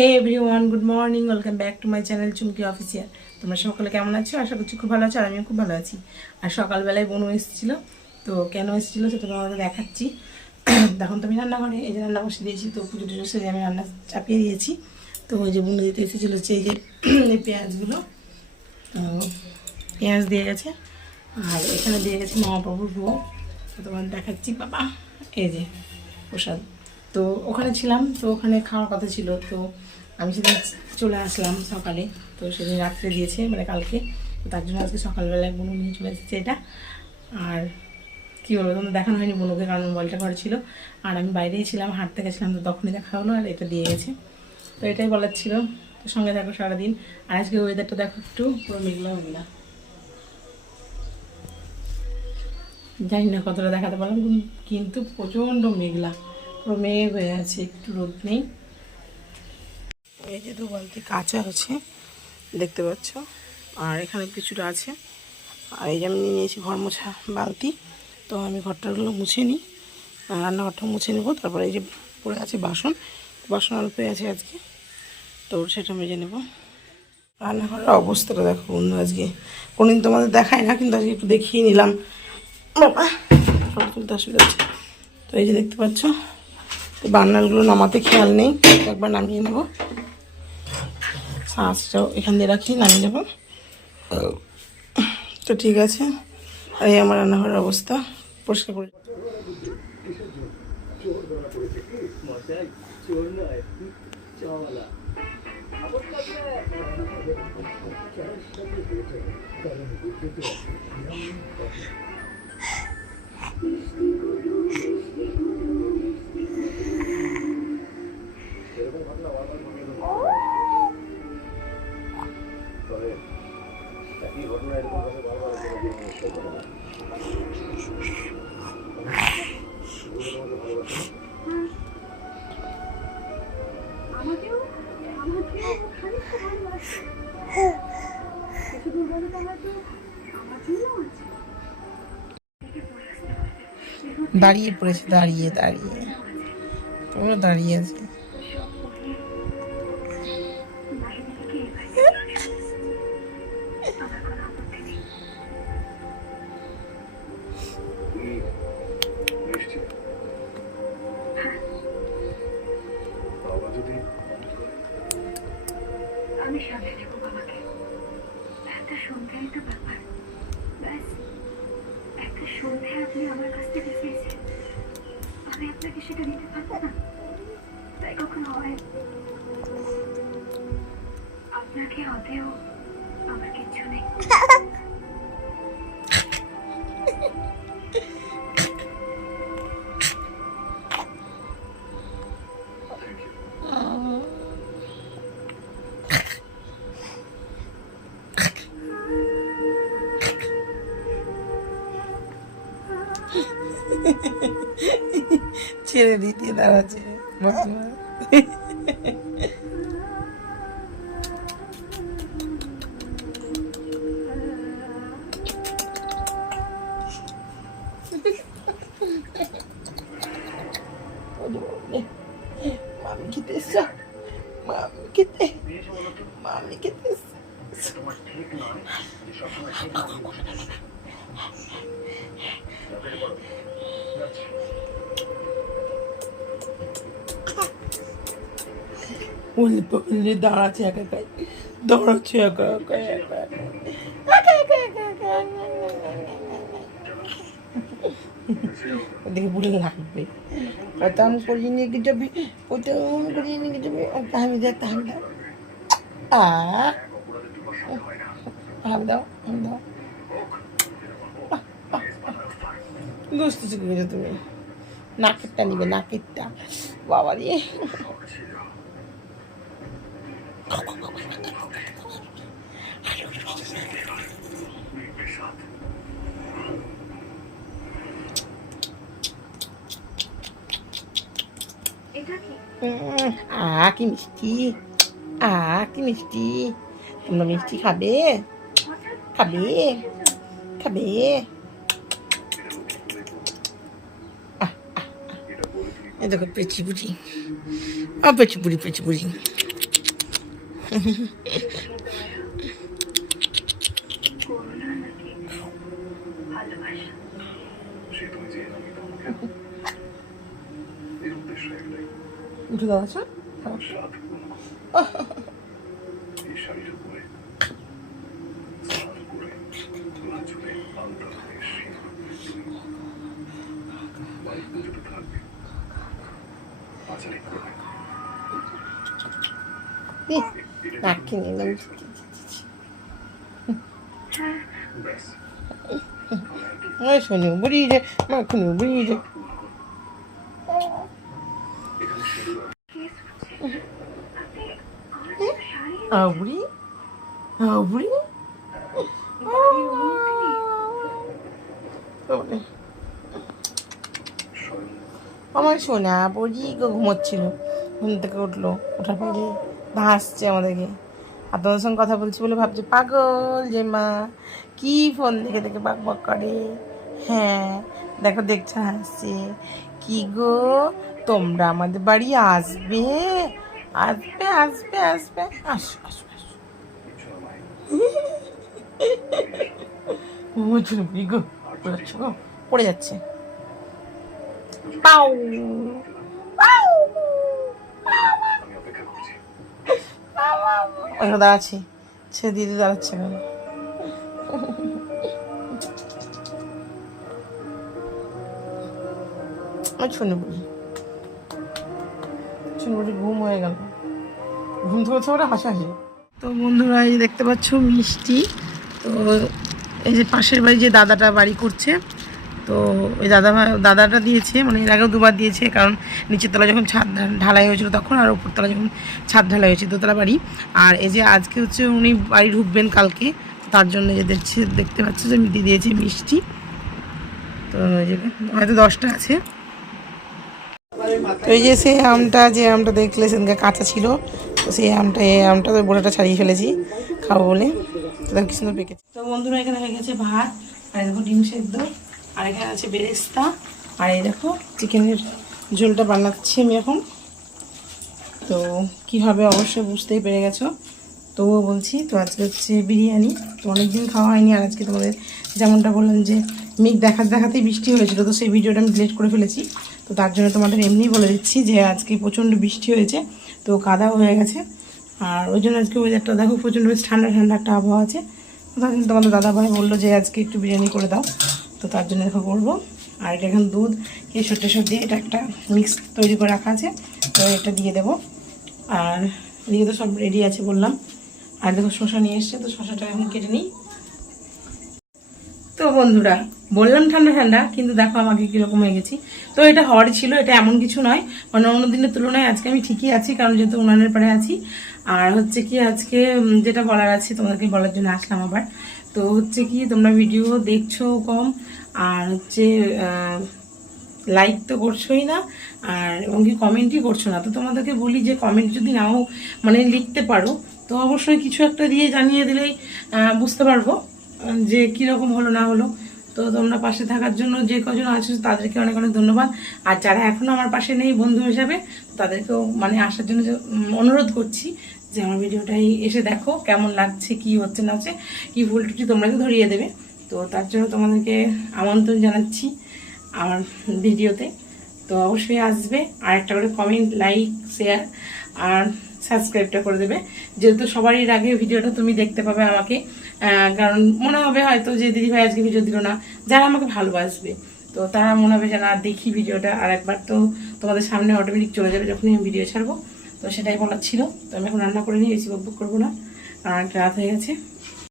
Hey everyone, good morning, welcome back to my channel Chumki official. তোমরা সকলে কেমন আছো? আশা করছি খুব ভালো আছো, আর আমিও খুব ভালো আছি। আর সকালবেলায় বোনও এসেছিলো, তো কেন এসেছিলো সেটা তোমাদের দেখাচ্ছি। তখন তো আমি রান্নাঘরে এই যে রান্না বসে দিয়েছি, তো পুজো টুজো সেরে আমি রান্না চাপিয়ে দিয়েছি। তো ওই যে বোনও দিতে এসেছিলো হচ্ছে এই যে এই পেঁয়াজগুলো, তো পেঁয়াজ দিয়ে গেছে। আর এখানে দিয়ে গেছে মহাপ্রভুর ভোগ, তো তোমার দেখাচ্ছি। বাবা এই যে প্রসাদ, তো ওখানে ছিলাম, তো ওখানে খাওয়ার কথা ছিল, তো আমি সেদিন চলে আসলাম সকালে, তো সেদিন রাত্রে দিয়েছে মানে কালকে, তো তার জন্য আজকে সকালবেলায় বুনু নিয়ে চলে এসেছে এটা। আর কী বলবো, তোমাদের দেখানো হয়নি বুনুকে, কারণ মোবাইলটা ঘরে ছিল আর আমি বাইরেই ছিলাম, হাঁটতে গেছিলাম, তো তখনই দেখা হলো আর এটা দিয়ে গেছে। তো এটাই বলার ছিল, তো সঙ্গে থাকো সারাদিন। আর আজকে ওয়েদারটা দেখো, একটু পুরো মেঘলা মেঘলা, জানি না কতটা দেখাতে পারলাম, কিন্তু প্রচণ্ড মেঘলা, পুরো মেঘ হয়ে আছে, একটু রোদ নেই। এই যে 2 বালতি কাঁচা আছে দেখতে পাচ্ছ, আর এখানে কিছুটা আছে। আর এই যে আমি নিয়ে নিয়েছি ঘর মোছা বালতি, তো আমি ঘরটাগুলো মুছে নিই, রান্নাঘরটা মুছে নেবো। তারপরে এই যে পড়ে আছে বাসন, বাসন অল্পই আছে আজকে, তো সেটা মেজে নেবো। রান্নাঘরের অবস্থাটা দেখো বন্ধু, আজকে কোনোদিন তোমাদের দেখায় না, কিন্তু আজকে একটু দেখিয়ে নিলাম। বাবা তুলতে অসুবিধা হচ্ছে। তো এই যে দেখতে পাচ্ছ, বান্নারগুলো নামাতে খেয়াল নেই, একবার নামিয়ে নেবো। শাঁসটাও এখান দিয়ে রাখি, নামিয়ে নেবো। তো ঠিক আছে, আর এই আমার রান্নাঘরের অবস্থা, পরিষ্কার করে। দাঁড়িয়ে পড়েছে, দাঁড়িয়ে দাঁড়িয়ে পুরো দাঁড়িয়ে আছে। আমি সাথে নেব বাবাকে। একটা সন্ধ্যায় তো ব্যাপার, ব্যাস একটা সন্ধ্যে আপনি আমার কাছ থেকে চেয়েছেন, আমি আপনাকে সেটা দিতে পারবো না, তাই কখনো হয় আপনাকে হতেও আমার কিচ্ছু নেই। ছেড়ে দিতে দাঁড়াচ্ছে মামি খেতে এসছো, মামি খেতে, মামি খেতে এসছো। উল্লে দাঁড়াচ্ছে একা একাই, দাঁড়াচ্ছে একা একা একা দেখে বলে লাগবে, ওটা আমি করিয়ে নিয়ে গিয়ে যাবি, ওটা আমি করিয়ে নিয়ে গিয়ে যাবি, আমি দেখ হাম দাও, হাম দাও, হাম দাও। বুঝতে শিখে গেছো তুমি, নাকেরটা নিবে, নাকেরটা, বাবা রে। কি মিষ্টি, কি মিষ্টি, তোমরা মিষ্টি খাবে, খাবে, খাবে। এই দেখো পেঁচি বুড়ি, পেঁচি বুড়ি, পেঁচি বুড়ি। করুণা নাকি ভালোবাসা? উঠে দাঁড়াচ্ছ রাখি নিলাম। শোনো বুড়ি রে মাখনু বুড়ি রে বুড়ি বুড়ি আমার সোনা বুড়ি ঘুমোচ্ছিল, ঘুম থেকে উঠলো, ওঠার পরে হাসছে আমাদেরকে। আর তোমাদের সঙ্গে কথা বলছি বলে ভাবছি পাগল যে মা কি ফোন দেখে দেখে বাক বাক করে। হ্যাঁ দেখো দেখছো হাসছে। কি গো তোমরা আমাদের বাড়ি আসবে আসবে আসবে আসবে আসো আসো আসো। ঘুমোচ্ছিল বুড়ি গো, যাচ্ছ গো, পড়ে যাচ্ছে। পাউ পাউ দাঁড়াচ্ছি, সে দিদি দাঁড়াচ্ছে কেন? শুনে বুঝি শুনে বুঝি ঘুম হয়ে গেল, ঘুম থেকে ওরা হাসাহাসি। তো বন্ধুরা এই দেখতে পাচ্ছ মিষ্টি, তো এই যে পাশের বাড়ি যে দাদাটা বাড়ি করছে, তো ওই দাদাটা দিয়েছে, মানে এর আগেও দুবার দিয়েছে, কারণ নিচের তলা যখন ছাদ ঢালাই হয়েছিল তখন, আর উপরতলা যখন ছাদ ঢালাই হয়েছে দোতলা বাড়ি। আর এই যে আজকে হচ্ছে উনি বাড়ি ঢুকবেন কালকে, তার জন্য যে দেখতে পাচ্ছ যে দিয়ে দিয়েছে মিষ্টি। তো এই যে হয়তো 10টা আছে। তো এই যে সেই আমটা, যে আমটা দেখলে সেদিনকে কাঁচা ছিল, তো সেই আমটা এই আমটা তো বোটাটা ছাড়িয়ে ফেলেছি খাবো বলে, তো কি সুন্দর পেকেছে। তো বন্ধুরা এখানে হয়ে গেছে ভাত, আর দেখো ডিম সেদ্ধ, আর এখানে আছে বেরেস্তা, আর এই দেখো চিকেনের ঝোলটা বানাচ্ছি আমি এখন। তো কী হবে অবশ্যই বুঝতেই পেরে গেছো, তবুও বলছি। তো আজকে হচ্ছে বিরিয়ানি, তো অনেকদিন খাওয়া হয়নি। আর আজকে তোমাদের যেমনটা বললাম যে মেঘ দেখাতেই বৃষ্টি হয়েছিল, তো সেই ভিডিওটা আমি ডিলিট করে ফেলেছি। তো তার জন্য তোমাদের এমনি বলে দিচ্ছি যে আজকে প্রচণ্ড বৃষ্টি হয়েছে, তো কাদাও হয়ে গেছে। আর ওই জন্য আজকে ওয়েদারটা দেখো প্রচণ্ড বেশ ঠান্ডা ঠান্ডা একটা আবহাওয়া আছে। তো তার জন্য তোমাদের দাদাভাই বললো যে আজকে একটু বিরিয়ানি করে দাও, তো তার জন্য দেখো করবো। আর এটা এখন দুধ কেশর টেশর দিয়ে এটা একটা মিক্স তৈরি করে রাখা আছে, তো এটা দিয়ে দেবো। আর এদিকে তো সব রেডি আছে বললাম। আর দেখো শসা নিয়ে এসছে, তো শসাটা এখন কেটে নিই। তো বন্ধুরা বললাম ঠান্ডা ঠান্ডা, কিন্তু দেখো আমাকে কীরকম হয়ে গেছি। তো এটা হওয়ারই ছিল, এটা এমন কিছু নয়, মানে অন্য দিনের তুলনায় আজকে আমি ঠিকই আছি, কারণ যেহেতু উনানের পাড়ে আছি। আর হচ্ছে কি আজকে যেটা বলার আছে তোমাদেরকে বলার জন্য আসলাম আবার। তো হচ্ছে কি তোমরা ভিডিও দেখছো কম, আর হচ্ছে লাইক তো করছোই না, আর এবং কি কমেন্টই করছো না। তো তোমাদেরকে বলি যে কমেন্ট যদি নাও মানে লিখতে পারো, তো অবশ্যই কিছু একটা দিয়ে জানিয়ে দিলেই বুঝতে পারবো যে কীরকম হলো না হলো। তো তোমরা পাশে থাকার জন্য যে কজন আছো তাদেরকে অনেক অনেক ধন্যবাদ। আর যারা এখনও আমার পাশে নেই বন্ধু হিসাবে, তাদেরকেও মানে আসার জন্য অনুরোধ করছি যে আমার ভিডিওটাই এসে দেখো কেমন লাগছে, কি হচ্ছে না হচ্ছে, কী ভুল টুটি তোমরাকে ধরিয়ে দেবে। তো তার জন্য তোমাদেরকে আমন্ত্রণ জানাচ্ছি আমার ভিডিওতে। তো অবশ্যই আসবে, আর একটা করে কমেন্ট, লাইক, শেয়ার আর সাবস্ক্রাইবটা করে দেবে, যেহেতু সবারই আগে ভিডিওটা তুমি দেখতে পাবে আমাকে। কারণ মনে হবে হয়তো যে দিদিভাই আজকে ভিডিও দিল না, যারা আমাকে ভালোবাসবে তো তারা মনে হবে যে না দেখি ভিডিওটা, আর একবার তো তোমাদের সামনে অটোমেটিক চলে যাবে যখনই আমি ভিডিও ছাড়বো। তো সেটাই বলার ছিল। তো আমি এখন রান্না করে নিয়ে বেশি বকবক করবো না, কারণ একটা রাত হয়ে গেছে।